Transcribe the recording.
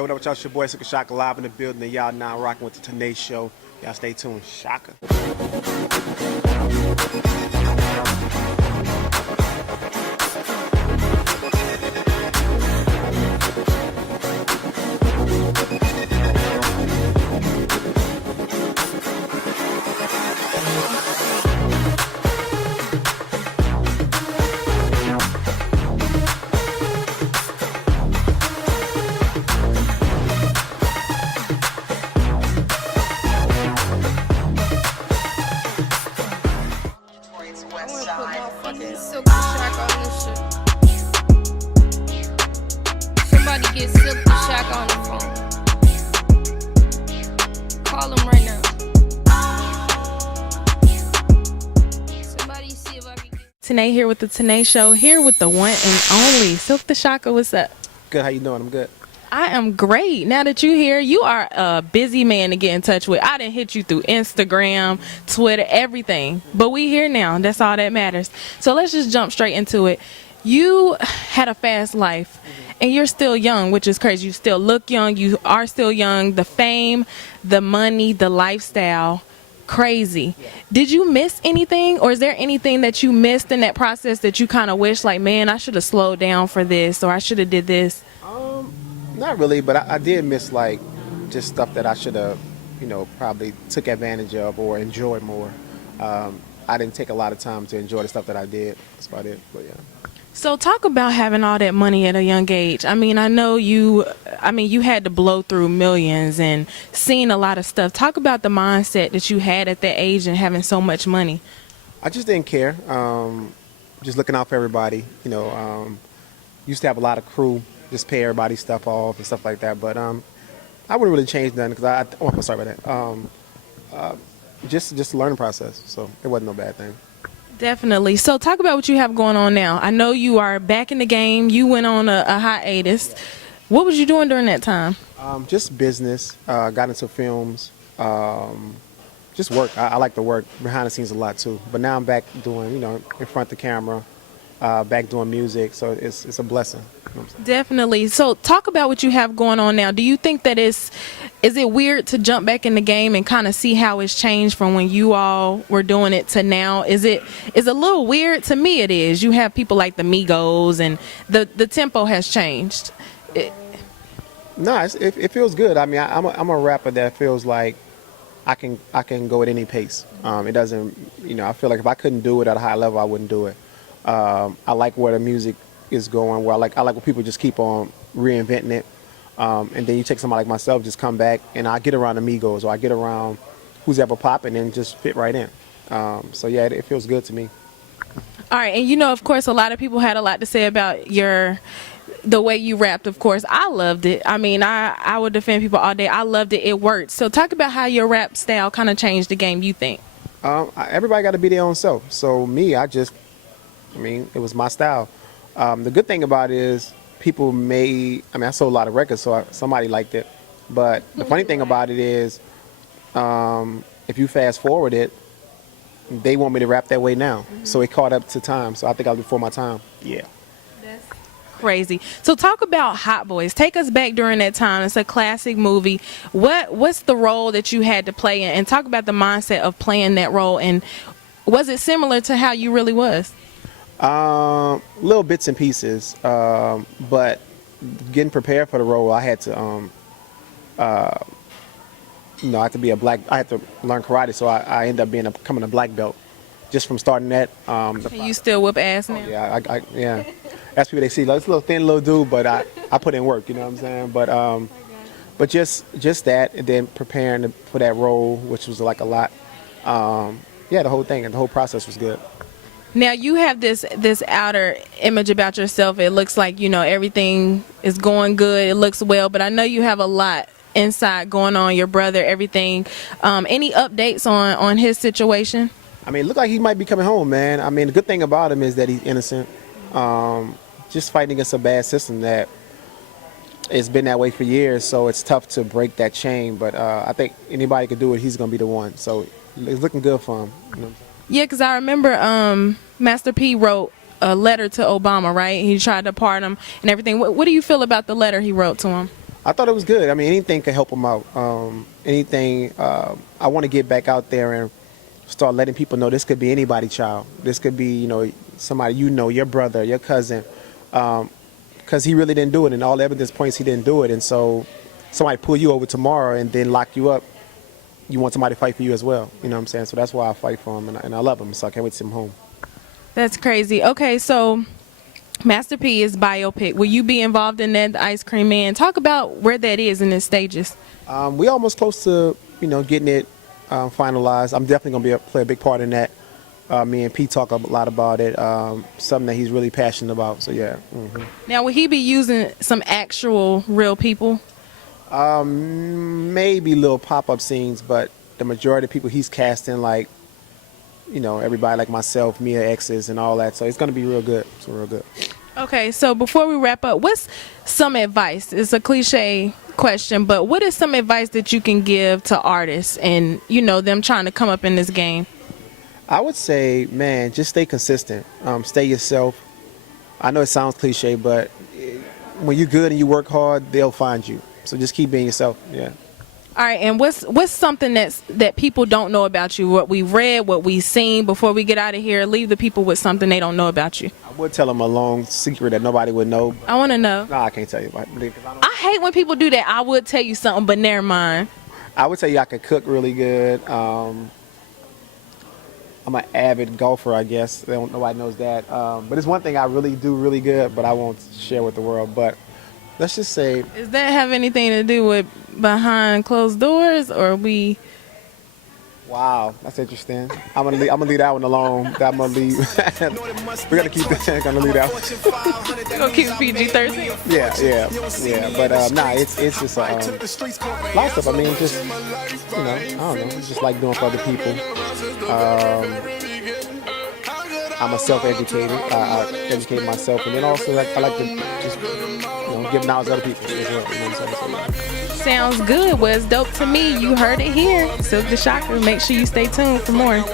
Yo, what up with y'all? It's your boy Silkk live in the building, and y'all now rocking with the Tanae Show. Y'all stay tuned. Shaka. Silkk Shock on this shit. Somebody get Silkk Shock on the phone. Call him right now. Somebody see if I can get. Tanae here with the Tanae Show, here with the one and only Silkk the Shocker. What's up? Good, how you doing? I'm good. I am great. Now that you're here, you are a busy man to get in touch with. I done hit you through Instagram, Twitter, everything. But we here now. That's all that matters. So let's just jump straight into it. You had a fast life, and you're still young, which is crazy. You still look young. You are still young. The fame, the money, the lifestyle, crazy. Did you miss anything, or is there anything that you missed in that process that you kind of wish, like, man, I should have slowed down for this, or I should have did this? Not really, but I did miss, like, just stuff that I should have, probably took advantage of or enjoyed more. I didn't take a lot of time to enjoy the stuff that I did. That's about it, but yeah. So talk about having all that money at a young age. I mean, I know you had to blow through millions and seen a lot of stuff. Talk about the mindset that you had at that age and having so much money. I just didn't care. Just looking out for everybody. Used to have a lot of crew, just pay everybody's stuff off and stuff like that. But I wouldn't really change nothing because I'm sorry about that. Just a learning process, so it wasn't no bad thing. Definitely. So talk about what you have going on now. I know you are back in the game. You went on a hiatus. What was you doing during that time? Just business. Got into films. Just work. I like to work behind the scenes a lot too. But now I'm back doing, in front of the camera, back doing music. So it's a blessing. Definitely. So talk about what you have going on now. Do you think that is it weird to jump back in the game and kind of see how it's changed from when you all were doing it to now? Is a little weird? To me it is. You have people like the Migos, and the tempo has changed. No, it feels good. I mean, I'm a rapper that feels like I can go at any pace. It doesn't, I feel like if I couldn't do it at a high level, I wouldn't do it. I like where the music is going, where I like when people just keep on reinventing it. And then you take somebody like myself, just come back, and I get around Amigos, or I get around who's ever popping and just fit right in. So yeah, it feels good to me. All right, and of course, a lot of people had a lot to say about the way you rapped. Of course, I loved it. I mean, I would defend people all day. I loved it. It worked. So talk about how your rap style kind of changed the game, you think? Everybody got to be their own self. So me, it was my style. The good thing about it is people I sold a lot of records, so somebody liked it. But the funny thing about it is, if you fast forward it, they want me to rap that way now. So it caught up to time. So I think I was before my time. Yeah. That's crazy. So talk about Hot Boys. Take us back during that time. It's a classic movie. What's the role that you had to play in? And talk about the mindset of playing that role. And was it similar to how you really was? Little bits and pieces, but getting prepared for the role, I had to, I had to be I had to learn karate, so I ended up becoming a black belt just from starting that. You still whip ass now? Yeah, yeah. That's people they see, like, this little thin little dude, but I put in work, you know what I'm saying? But just that, and then preparing for that role, which was like a lot. Yeah, the whole thing and the whole process was good. Now you have this outer image about yourself. It looks like everything is going good. It looks well, but I know you have a lot inside going on. Your brother, everything. Any updates on his situation? I mean, it looked like he might be coming home, man. I mean, the good thing about him is that he's innocent. Just fighting against a bad system that it's been that way for years. So it's tough to break that chain. But I think anybody could do it. He's gonna be the one. So it's looking good for him. Yeah, because I remember Master P wrote a letter to Obama, right? He tried to pardon him and everything. What do you feel about the letter he wrote to him? I thought it was good. I mean, anything could help him out. Anything. I want to get back out there and start letting people know this could be anybody's child. This could be, somebody your brother, your cousin, because he really didn't do it, and all the evidence points he didn't do it. And so, somebody pull you over tomorrow and then lock you up. You want somebody to fight for you as well. You know what I'm saying? So that's why I fight for him, and I love him. So I can't wait to see him home. That's crazy. Okay, so Master P is biopic. Will you be involved in that, the Ice Cream Man? Talk about where that is in its stages. We almost close to, getting it finalized. I'm definitely going to play a big part in that. Me and P talk a lot about it. Something that he's really passionate about. So, yeah. Now, will he be using some actual real people? Maybe little pop-up scenes, but the majority of people he's casting, like, everybody like myself, Mia X's and all that. So it's going to be real good. It's real good. Okay, so before we wrap up, what's some advice? It's a cliche question, but what is some advice that you can give to artists and, them trying to come up in this game? I would say, man, just stay consistent. Stay yourself. I know it sounds cliche, but when you're good and you work hard, they'll find you. So just keep being yourself. Yeah. All right, and what's something that people don't know about you? What we read, what we seen before we get out of here. Leave the people with something they don't know about you. I would tell them a long secret that nobody would know. I want to know. No, I can't tell you. I hate when people do that. I would tell you something, but never mind. I would tell you I could cook really good. I'm an avid golfer, I guess. Nobody knows that. But it's one thing I really do really good, but I won't share with the world. But let's just say. Does that have anything to do with behind closed doors, or we? Wow, that's interesting. I'm gonna leave that one alone. I'm gonna leave. We're gonna keep it. Gonna leave that one. We're gonna keep it PG-13. Yeah. But it's just a lot of stuff. I mean, just I don't know. It's just like doing for other people. I'm a self-educator. I educate myself, and then also I like to just give knowledge to other people as well. You know what I'm saying? So, Sounds good. Well, it's dope to me. You heard it here. Silkk the Shocker. Make sure you stay tuned for more.